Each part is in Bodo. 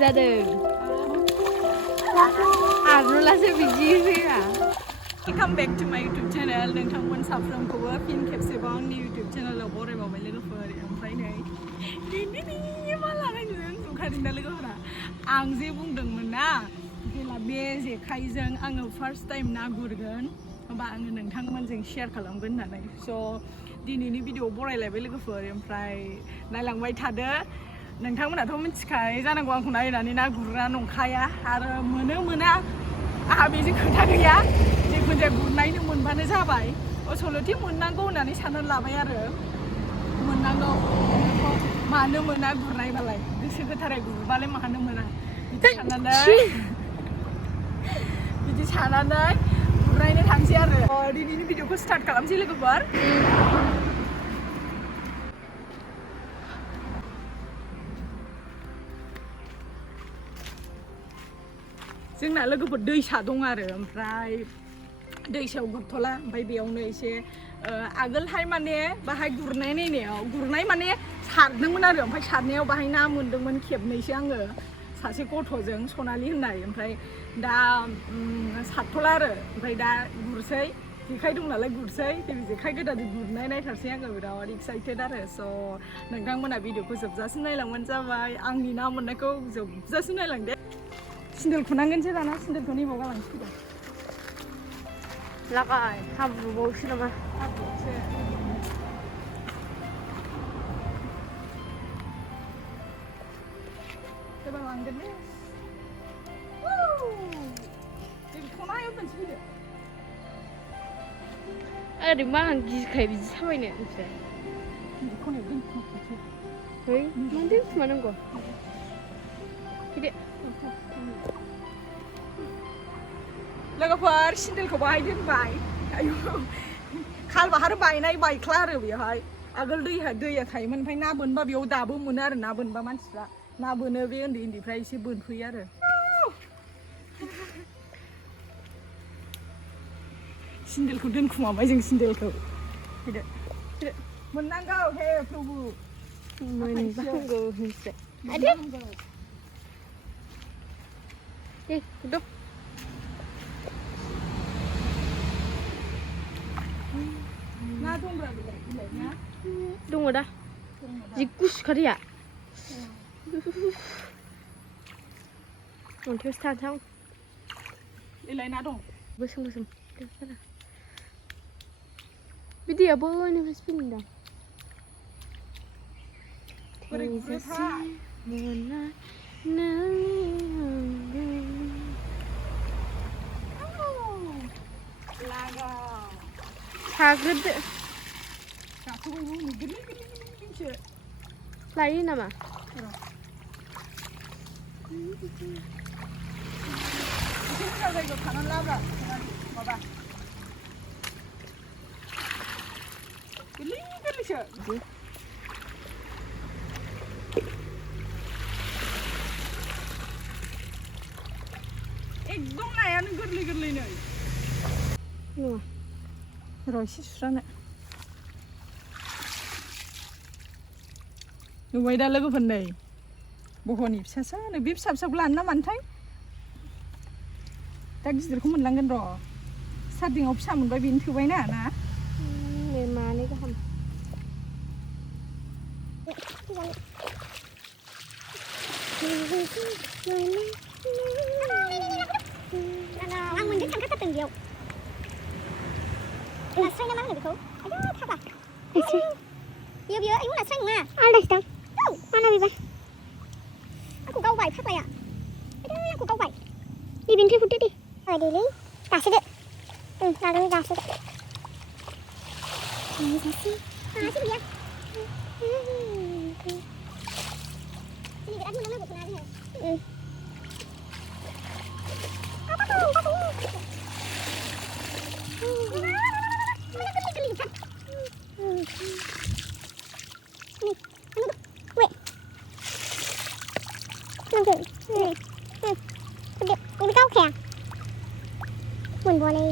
जादों आर'लासो बिदि होआ Welcome back to my YouTube channel नोंथांमोन साफ्रोमखौबो फिन खेबसेबाव आंनि YouTube चेनेलाव बरायबावबाय लोगोफोर ओमफ्राय नै मा लानाय नुदों नुखादों दा लोगोफोरा आं जे बुंदोंमोन ना जेला बे जेखाइजों आङो फार्स्ट टाइम ना गुरगोन होमबा आङो नोंथांमोनजों शेयार खालामगोन होननानै स' दिनैनि भिडिअ बरायलायबाय लोगोफोर ओमफ्राय नायलांबाय थादो नोंथांमोनाथ' मिथिखायो जानांगौ आंखौ नायनानै ना गुरग्रा नंखाया आरो मोना आंहा बेजों खोथा गैया जिखुनु जाया गुरनायनो मोनबानो जाबाय असलथे मोननांगौ होननानै साननानै लाबाय आरो मोननांगौ मानो मोना गुरनायबालाय गोसो गोथारै गुरबालाय मानो मोना बिदि साननानै गुरनायनो थांसै आरो दिनैनि भिडिअखौ स्टार्ट खालामसै लोगोफोर जोंना लोगोफोर दैसा दं आरो ओमफ्राय दैसायाव गुरथ'ला ओमफ्राय बेयावनो एसे आगोलहाय माने बाहाय गुरनाय नायनायाव गुरनाय माने सारदोंमोन आरो ओमफ्राय सारनायाव बाहाय ना मोन्दोंमोन खेबनैसो आङो सासे गथ'जों सनालि होननाय ओमफ्राय दा सारथ'ला आरो ओमफ्राय दा गुरसै जेखाइ दं नालाय गुरसै जेखाइ गोदानजों गुरनाय नायथारसै आङो बिराद एक्साइटेड आरो स' नोंथांमोना भिडिअखौ जोबजासिम नायलांबानो जाबाय आंनि ना मोननायखौ जोबजासिम नायलांदे सिन्देलखौ नांगोनसो दाना सिन्देलखौ नैबाव गालांसै दा लागाय हाब्रुबावसो नामा हाब्रुआवसो एबार लांगोन दे जोंखौ नायाव दोनसै फैदो ओरै मा आं गिखायो बिदि थाबायनो मिथिबाय खनायाव दोनखोमासै है मानो दोनखुमानांगौ फैदो लोगोफोर सिन्देलखौ बाहाय दोनबाय आयु खाल बाहार बायनाय बायख्ला आरो बेवहाय आगोल दैया थायोमोन ओमफ्राय ना बोनबा बेयाव दाबो मोनो आरो ना बोनबा मानसिफ्रा ना बोनो बे उन्दैफ्रा एसे बोनफैयो आरो सिन्देलखौ दोनखुमाबाय जों सिन्देलखौ फैदो मोननांगौ हे प्रभु मोनबांगौ होनसै दे दं ना दंब्रा बिलाइ ना दङ दा जि गुसुखा दैया अन्थायावसो थानोसां बिलाइ ना दं गोसोम बे दैया बैनिफ्रायसो फैदों दां साग्रोदो लायो नामा जायगायाव थानानै लाब्रा माबा गोरलैसो एकदम नायानो गोरलै नै र' एसे सुस्रानो नुबाय दा लोगोफोर नै बह'नि फिसासानो बे फिसाखौ लानो ना मानोथाय दा गिदिरखौ मोनलांगोन र' सारदिङाव फिसा मोनबाय बेनो थोबायना ना मानै गाहाम आं मोनदों थांखाथारदों बेयाव नास्राय ना मा होनो बेखौ आयौ फाग्ला बियो आयौ नास्राय नङा आलदासो दां औ माना बेबा आंखौ गावबाय फाग्लाया आयौ आंखौ गावबाय बेनिफ्राय हरदो दे देलै गासोदो लानानै गासोदो मासे गैया दिनै बिराद मोनलांनांगौ ना जोङो ini kau kaya mun boleh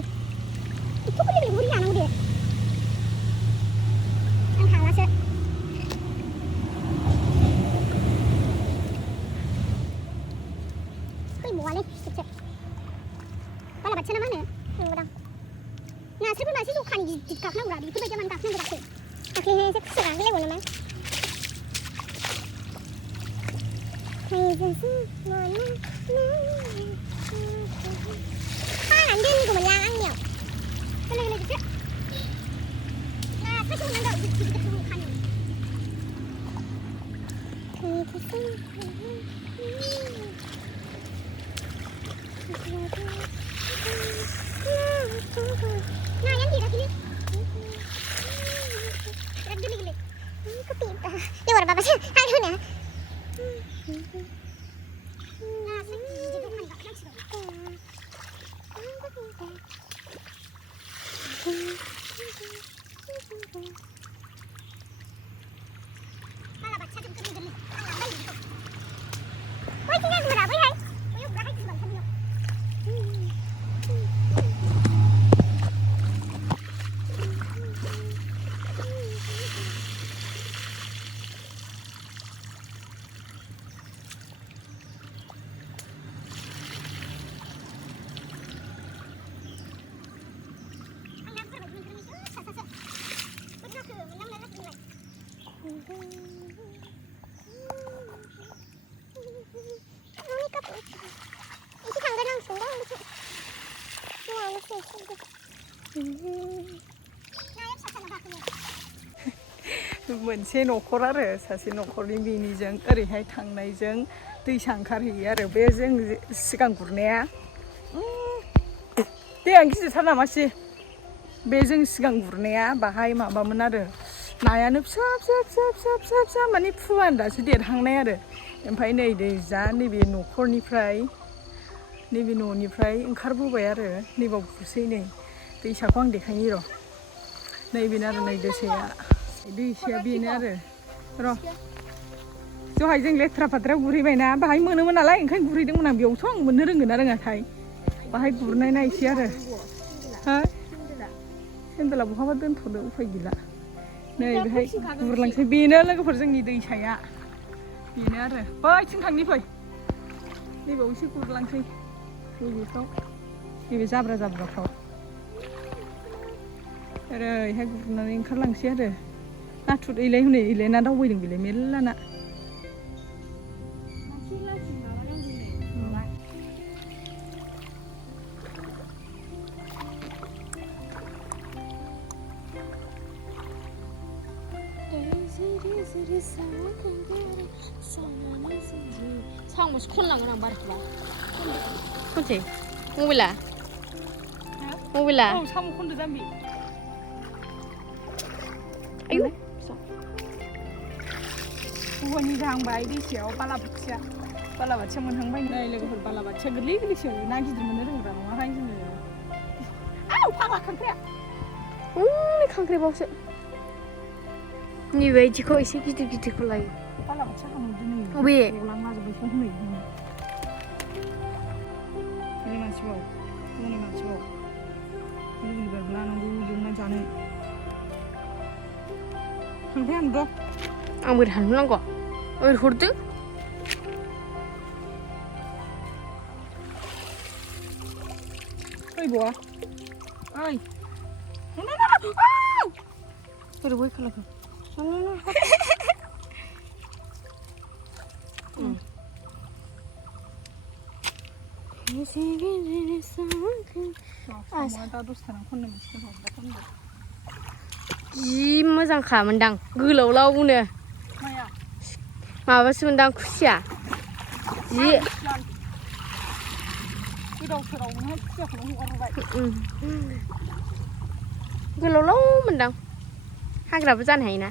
itu boleh beli yang dia ang kalah sih बै मवालै खेबसे बालाबाथिया ना मा होनो नंगौदां नास्रायफोर मासे जखानि गिदिर गाखोनांगौरा बेफोरबायदिया मानो गाखोनांगौ दासो दाख्लैहाय एसे खुसिया गाखोलायबावनो मा खानानै दोनगौमोनलां आंनियाव गोरलै गोरलैसो नास्रायसो मोननांगौ गिदिर गिदिर जखानि नायानो देराखैलै बिराद गोरलै गोरलै लेवार बाबासो आं होना नास्राय गिदिर जखानि गाखोनांसिगौ बालाबाथिया गोरलै गोरलै आं लांबाय बेखौ बैथिं जागोरा बैहाय बैयाव गुराहाय गिबांथारनियाव मोनसे न'खर आरो सासे न'खरनि बेनिजों ओरैहाय थांनायजों दैसा ओंखारहैयो आरो बे जों सिगां गुरनाया दैया गिदिरथार नामासि बे जों सिगां गुरनाया बाहाय माबामोन आरो नायानो फिसा फिसा फिसा फिसा फिसा फिसा माने फुवान दासो देरहांनाय आरो ओमफ्राय नै दै जा नैबे न'खरनिफ्राय नैबे न'निफ्राय ओंखारबोबाय आरो नैबाव गुरसै नै दैसाखौ आं देखायनि र' नैबेनो आरो नै दैसाया बेनो आरो र' दहाय जों लेथ्रा फाथ्रा गुरहैबायना बाहाय मोनोमोन नालाय ओंखायनो गुरहैदोंमोन आं बेयावथ' आं मोननो रोंगोन ना रोङाथाय बाहाय गुरनाय नायसै आरो हा सेन्देला बहाबा दोनथ'नो उफाय गैला नै बेहाय गुरलांसै बेनो लोगोफोर जोंनि दैसाया बेनो आरो बैथिं थांनि फै नैबेयाव एसे गुरलांसै नैबेफ्राव नैबे जाब्रा जाब्राफ्राव ओरैहाय गुरनानै ओंखारलांसै आरो नाथुर इलाय हनै इलाय ना दावबायदों बेलाय मेरला ना साम'सो खनलाङो आं बारखौबा खनसै मबाइला औ साम' खनदो जाम्बि आयु गुबुननि जाहांबाय दैसायाव बालाबाथिया मोनहांबाय नै लोगोफोर बालाबाथिया गोरलै गोरलैसो ना गिदिर मोननो रोंग्रा नङाहाय जोङो आव फाग्ला खांख्राया खांख्राइबावसो बेबायदिखौ एसे गिदिर गिदिरखौ लायो बालाबाथिया खांदो नै अबे लांलाजोब्बायसो हनै हनै मानसिबाव लुबैबाबो लानांगौ एवनानै जानो खांख्राइ हानद' आं बोरै हानहरनांगौ ओरै हरदो फैबावा ओइ बोरै बय खालामखो जि मोजांखा मोनदां गोलाव लावनो माबासो मोनदां खुसिया जि गोलाव लाव मोनदां हाग्राबो जानो हायोना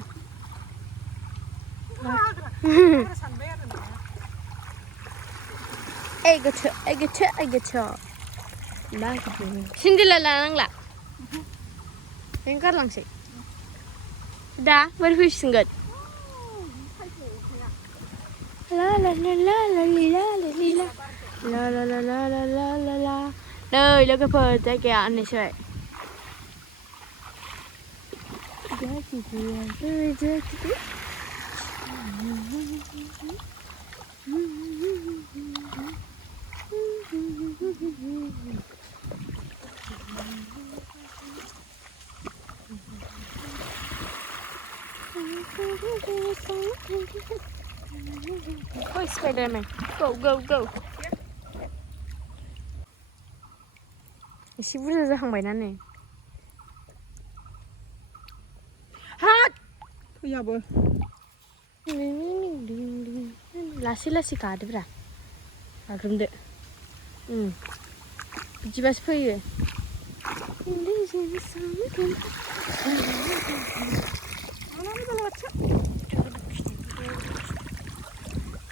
ओइ गोथो सेन्देला लानांला बेनो गारलांसै दा बोरै फैफिनगोन ला ला ला ला ला ला ला ला ला ला ला ला ला ला नै लोगोफोर जायगाया होननोसै Spider-Man. Go, go, go. एसे बुरजा जाहांबायना नै हाट फैयाबो लासै लासै गादोब्रा गाग्रोमदो बिदिबासो फैयो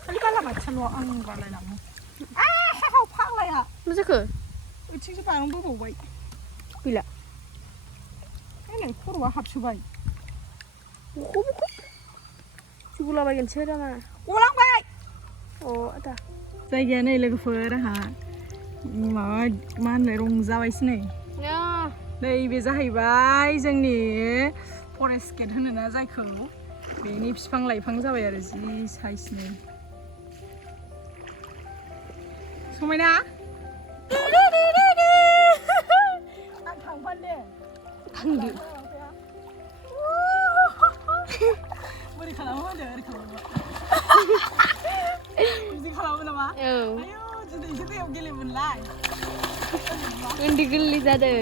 खालि बालाबाथियाल' आं बालायलाङो फाग्लाया मा जाखो ओइथिंसो बारंबोबावबाय गैला नै खर'आ हाबसोबाय जुगुलाबायगोनसो दामा गलांबाय अ आदा जायगाया नै लोगोफोर आंहा माबा मा होनो रंजाबायसो नै नैबे जाहैबाय जोंनि फरेस्ट गेट होनोना जायखौ बेनि बिफां लाइफां जाबाय आरो जि साइसनो समायना आं थांफानो दे थांदो बोरै खालामो होनदो ओरै खालामो बिदि खालामो नामा औ आयौ दिनैसो दैयाव गेलेमोनलाय उन्दै गोरलै जादों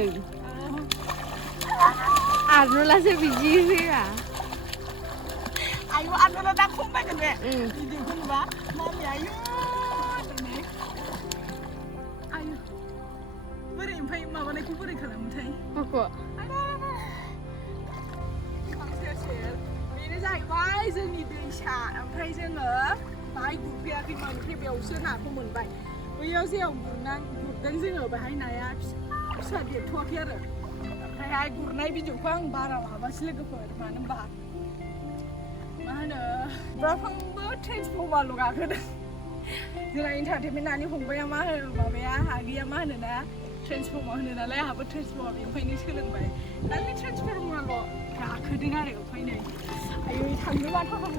आरनलासो बिदि होआ आयौ आरनला दा खमायगोन बे भिडिअखौ नुबा मामि आयौ आयौ बोरै ओमफ्राय माबानायखौ बोरै खालामोथाय माखौ बेनो जाहैबाय जोंनि दैसा ओमफ्राय जोङो बाहाय गुरफैयाखैमोन ओमफ्राय बेयावसो नाखौ मोनबाय बैयाव जेराव गुरदों जोङो बेहाय नाया फिसा देरथ'वाखै आरो ओमफ्रायहाय गुरनाय भिडिअखौ आं बारा लाबासै लोगोफोर मानो होनबा मा होनो ब्राफांबो ट्रेन्सफर्मारल' गाखोदों जोंना इन्टारटेनमेन्ट नानि फंबाया मा होनो माबाया आगैया मा होनो ना ट्रेन्सफर्मार होनो नालाय आंहाबो ट्रेन्सफर्मार बेनिफ्रायनो सोलोंबाय खालि ट्रेन्सफर्मारल' गाखोदों आरो ओमफ्राय नै आयौ थांनो बाथावथाव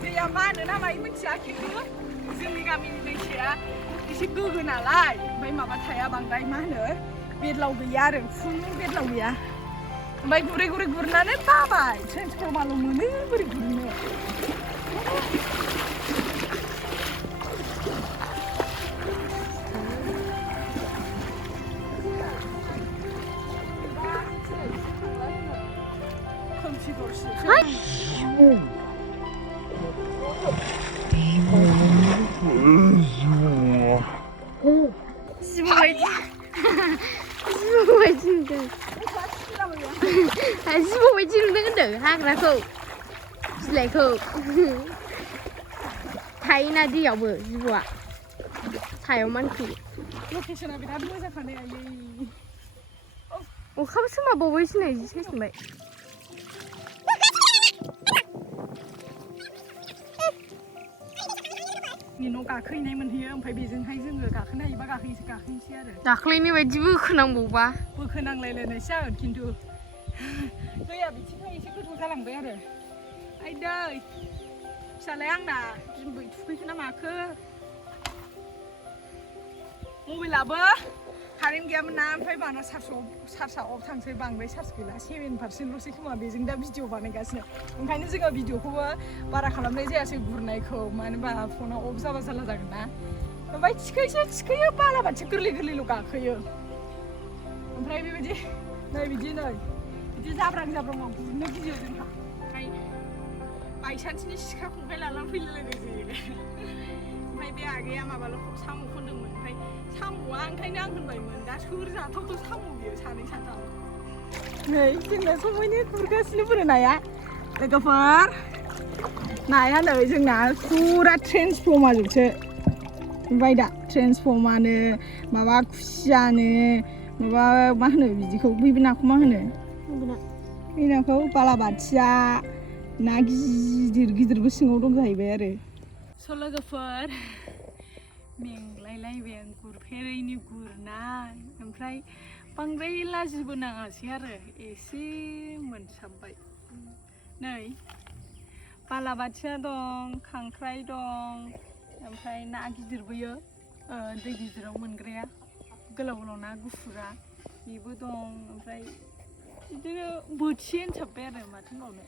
दैया मा होनो ना मायो मिथिया खिन्थु जोंनि गामिनि दैसाया एसे गोगो नालाय ओमफ्राय माबा थाया बांद्राय मा होनो बेदलाव गैया आरो फुल बेदलाव गैया ओमफ्राय गुरै गुरै गुरनानै बाबाय ट्रेन्सफर्मारल' मोनो बोरै गुरनो खोमसि दरसि जिबौ बायदि नुदों जिबौ बायदि नुदों होनदों हाग्राखौ बिलाइखौ थायोना दैयावबो जिबौआ सायाव मानखोयो लकेसना बिराद मोजांखाने आयै अखाबो सोमाबावबायसो नै जि साइस नुबाय न' गाखोहैनाय मोनहैयो ओमफ्राय बेजोंहाय जोङो गाखोनो हायोबा गाखोहैनोसै आरो दाख्लैनि बायदि बोखोनांबावबा बोखोनांलायलायनायसो जागोन खिन्थु दैया बिथिंहाय एसे गोथौ जालांबाय आरो आयदै फिसालाया आंना बिबै थुखैखो ना माखो मबाइलाबो कारेन्ट गैयामोन ना ओमफ्राय बाना चार्जआ अफ थांसै बांद्राय चार्ज गैला 7%ल'सै खोमा बेजों दा भिडिअ बानायगासिनो ओंखायनो जोङो भिडिअखौबो बारा खालामनाय जायासै गुरनायखौ मानो होनबा फना अफ जाबा जारला जागोन ना ओमफ्राय थिखोयो बालाबाथि गोरलै गोरलैल' गाखोयो ओमफ्राय बेबायदि नै बिदि जाब्रां जाब्राङाव गुरनो गियो जोंहा ओमफ्राय बायसान्सनि सिखा खंखाय लानानै फैलायलायनाय जायो ओमफ्राय बे आगैया माबाल' साम' खनदोंमोन ओमफ्राय साम'आ ओंखायनो आं होनबायमोन दा सोर जाथावथाव साम' बियो सानै साथाम नै जोंना समायनो गुरगासिनो बोरो नाया लोगोफोर नाया नै जोंना फुरा ट्रेन्सफर्मारजोबसो ओमफ्राय दा ट्रेन्सफर्मारनो माबा खुसियानो माबा मा होनो बिदिखौ बै नाखौ मा होनो बे नाखौ बालाबाथिया ना गिदिर गिदिरबो सिङाव दं जाहैबाय आरो स' लोगोफोर मेंलायलायबाय आं गुरफेरैनि गुरनाय ओमफ्राय बांद्राय लाजिबो नाङासै आरो एसे मोनसाबबाय नै बालाबाथिया दं खांख्राइ दं ओमफ्राय ना गिदिरबोयो दै गिदिराव मोनग्राया गोलाव गोलाव ना गुफुरा बेबो दं ओमफ्राय बिदिनो बोथिसे होनसाबबाय आरो माथो होनबावनो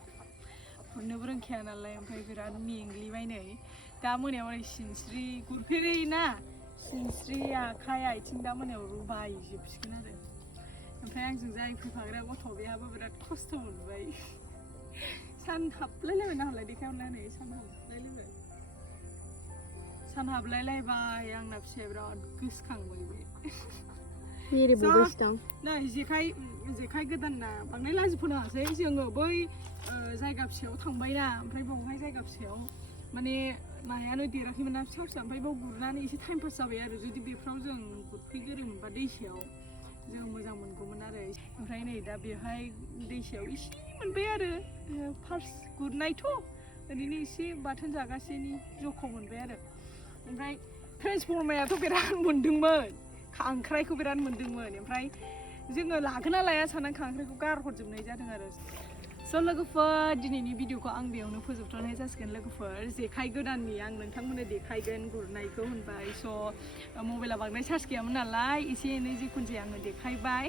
गुरनोबो रोंखाया नालाय ओमफ्राय बिराद मेंग्लिबाय नै दा मोनायाव ओरै सिनस्रि गुरफेरैना सिनस्रि आखाइ आथिं दा मोनायाव रुबायजोबसिगोन आरो ओमफ्राय आंजों जाय फैफाग्रा गथ' बेहाबो बिराद खस्थ' मोनबाय सान हाबलायलायबाय नालाय देखायहरनानै सान हाबलायलायबाय आंना फिसाया बिराद गोसोखांबाय बे नै जेखाइ गोदानना बांद्राय लाजिफोनो हासै जोङो बै जायगा फिसायाव थांबायना ओमफ्राय बावहाय जायगा फिसायाव माने नायानो देराखैमोन ना फिसा फिसा ओमफ्राय बाव गुरनानै एसे टाइम पास जाबाय आरो जुदि बेफ्राव जों गुरफैगोरोमोनबा दैसायाव जों मोजां मोनगौमोन आरो ओमफ्राय नै दा बेवहाय दैसायाव एसे मोनबाय आरो फार्स्ट गुरनायथ' ओरैनो एसे बाथोन जागासेनि जख' मोनबाय आरो ओमफ्राय ट्रेन्सफर्मायाथ' बिराद मोनदोंमोन खांख्राइखौ बिराद मोनदोंमोन ओमफ्राय जोङो लागोना लाया साननानै खांख्राइखौ गारहरजोबनाय जादों आरो स' लोगोफोर दिनैनि भिडिअखौ आं बेयावनो फोजोबथ'नाय जासिगोन लोगोफोर जेखाइ गोदाननि आं नोंथांमोननो देखायगोन गुरनायखौ होनबाय स' मबाइला बांद्राय चार्ज गैयामोन नालाय एसे एनै जिखुनु जाया आङो देखायबाय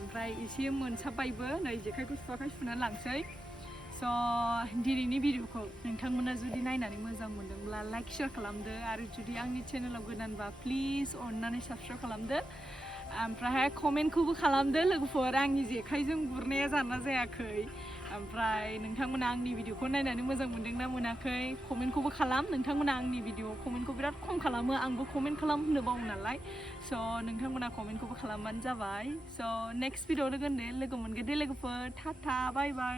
ओमफ्राय एसे मोनसाबबायबो नै जेखाइखौ सुवाखै सुनानै लांसै स' दिनैनि भिडिअखौ नोंथांमोना जुदि नायनानै मोजां मोनदोंब्ला लाइक शेयार खालामदो आरो जुदि आंनि चेनेलाव गोदानबा प्लिज अननानै साबस्क्राइब खालामदो ओमफ्रायहाय कमेन्टखौबो खालामदो लोगोफोर आंनि जेखाइजों गुरनाया जाना जायाखै ओमफ्राय नोंथांमोना आंनि भिडिअखौ नायनानै मोजां मोनदोंना मोनाखै कमेन्टखौबो खालाम नोंथांमोना आंनि भिडिअ कमेन्टखौ बिराद खम खालामो आंबो कमेन्ट खालामनो बावो नालाय स' नोंथांमोना कमेन्टखौबो खालामबानो जाबाय स' नेक्स्ट भिडिअ लोगो मोनगोन दे लोगोफोर टाटा बाय बाय